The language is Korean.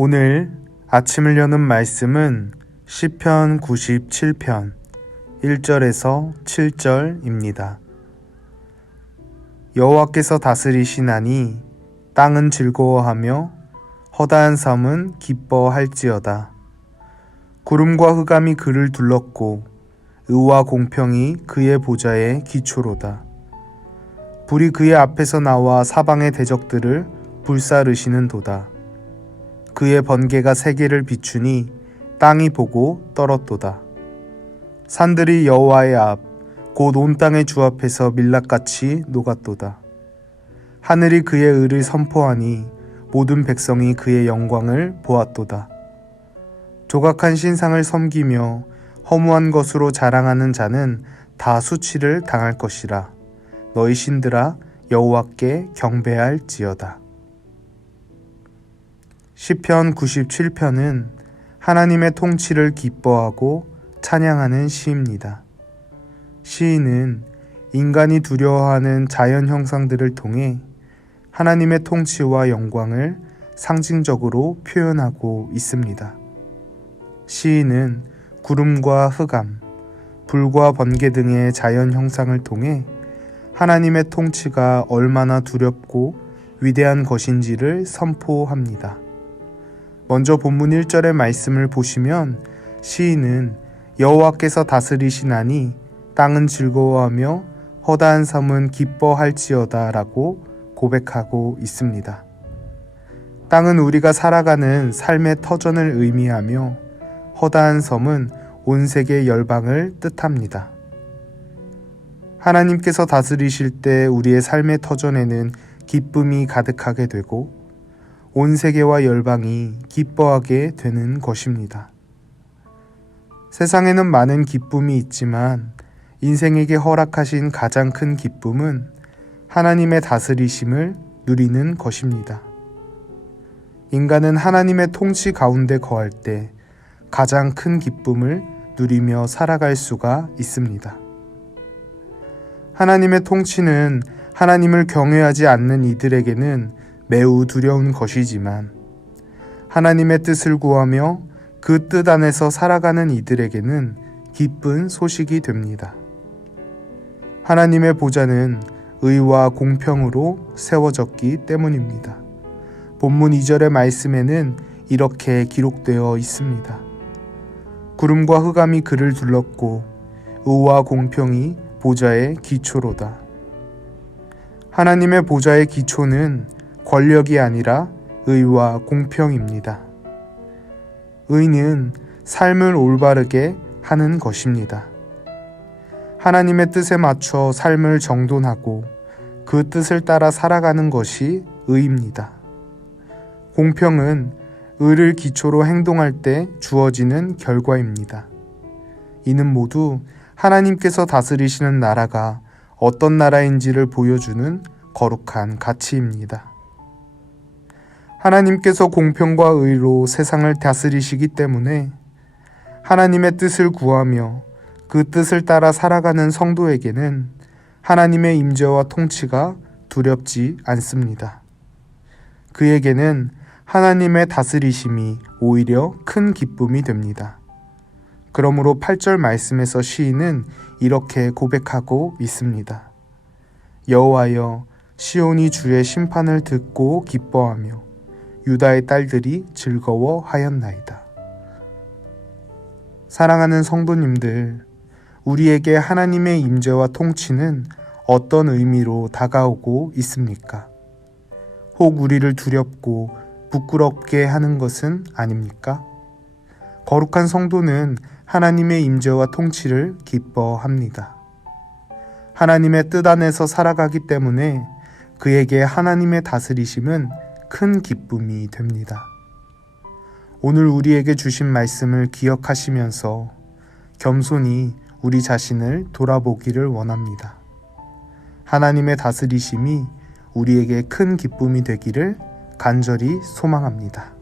오늘 아침을 여는 말씀은 시편 97편 1절에서 7절입니다. 여호와께서 다스리시나니 땅은 즐거워하며 허다한 섬은 기뻐할지어다. 구름과 흑암이 그를 둘렀고 의와 공평이 그의 보좌의 기초로다. 불이 그의 앞에서 나와 사방의 대적들을 불사르시는 도다. 그의 번개가 세계를 비추니 땅이 보고 떨었도다. 산들이 여호와의 앞, 곧 온 땅의 주 앞에서 밀랍같이 녹았도다. 하늘이 그의 의를 선포하니 모든 백성이 그의 영광을 보았도다. 조각한 신상을 섬기며 허무한 것으로 자랑하는 자는 다 수치를 당할 것이라. 너희 신들아 여호와께 경배할지어다. 시편 97편은 하나님의 통치를 기뻐하고 찬양하는 시입니다. 시인은 인간이 두려워하는 자연 형상들을 통해 하나님의 통치와 영광을 상징적으로 표현하고 있습니다. 시인은 구름과 흑암, 불과 번개 등의 자연 형상을 통해 하나님의 통치가 얼마나 두렵고 위대한 것인지를 선포합니다. 먼저 본문 1절의 말씀을 보시면 시인은 여호와께서 다스리시나니 땅은 즐거워하며 허다한 섬은 기뻐할지어다 라고 고백하고 있습니다. 땅은 우리가 살아가는 삶의 터전을 의미하며 허다한 섬은 온 세계 열방을 뜻합니다. 하나님께서 다스리실 때 우리의 삶의 터전에는 기쁨이 가득하게 되고 온 세계와 열방이 기뻐하게 되는 것입니다. 세상에는 많은 기쁨이 있지만 인생에게 허락하신 가장 큰 기쁨은 하나님의 다스리심을 누리는 것입니다. 인간은 하나님의 통치 가운데 거할 때 가장 큰 기쁨을 누리며 살아갈 수가 있습니다. 하나님의 통치는 하나님을 경외하지 않는 이들에게는 매우 두려운 것이지만 하나님의 뜻을 구하며 그 뜻 안에서 살아가는 이들에게는 기쁜 소식이 됩니다. 하나님의 보좌는 의와 공평으로 세워졌기 때문입니다. 본문 2절의 말씀에는 이렇게 기록되어 있습니다. 구름과 흑암이 그를 둘렀고 의와 공평이 보좌의 기초로다. 하나님의 보좌의 기초는 권력이 아니라 의와 공평입니다. 의는 삶을 올바르게 하는 것입니다. 하나님의 뜻에 맞춰 삶을 정돈하고 그 뜻을 따라 살아가는 것이 의입니다. 공평은 의를 기초로 행동할 때 주어지는 결과입니다. 이는 모두 하나님께서 다스리시는 나라가 어떤 나라인지를 보여주는 거룩한 가치입니다. 하나님께서 공평과 의로 세상을 다스리시기 때문에 하나님의 뜻을 구하며 그 뜻을 따라 살아가는 성도에게는 하나님의 임재와 통치가 두렵지 않습니다. 그에게는 하나님의 다스리심이 오히려 큰 기쁨이 됩니다. 그러므로 8절 말씀에서 시인은 이렇게 고백하고 있습니다. 여호와여, 시온이 주의 심판을 듣고 기뻐하며 유다의 딸들이 즐거워하였나이다. 사랑하는 성도님들, 우리에게 하나님의 임재와 통치는 어떤 의미로 다가오고 있습니까? 혹 우리를 두렵고 부끄럽게 하는 것은 아닙니까? 거룩한 성도는 하나님의 임재와 통치를 기뻐합니다. 하나님의 뜻 안에서 살아가기 때문에 그에게 하나님의 다스리심은 큰 기쁨이 됩니다. 오늘 우리에게 주신 말씀을 기억하시면서 겸손히 우리 자신을 돌아보기를 원합니다. 하나님의 다스리심이 우리에게 큰 기쁨이 되기를 간절히 소망합니다.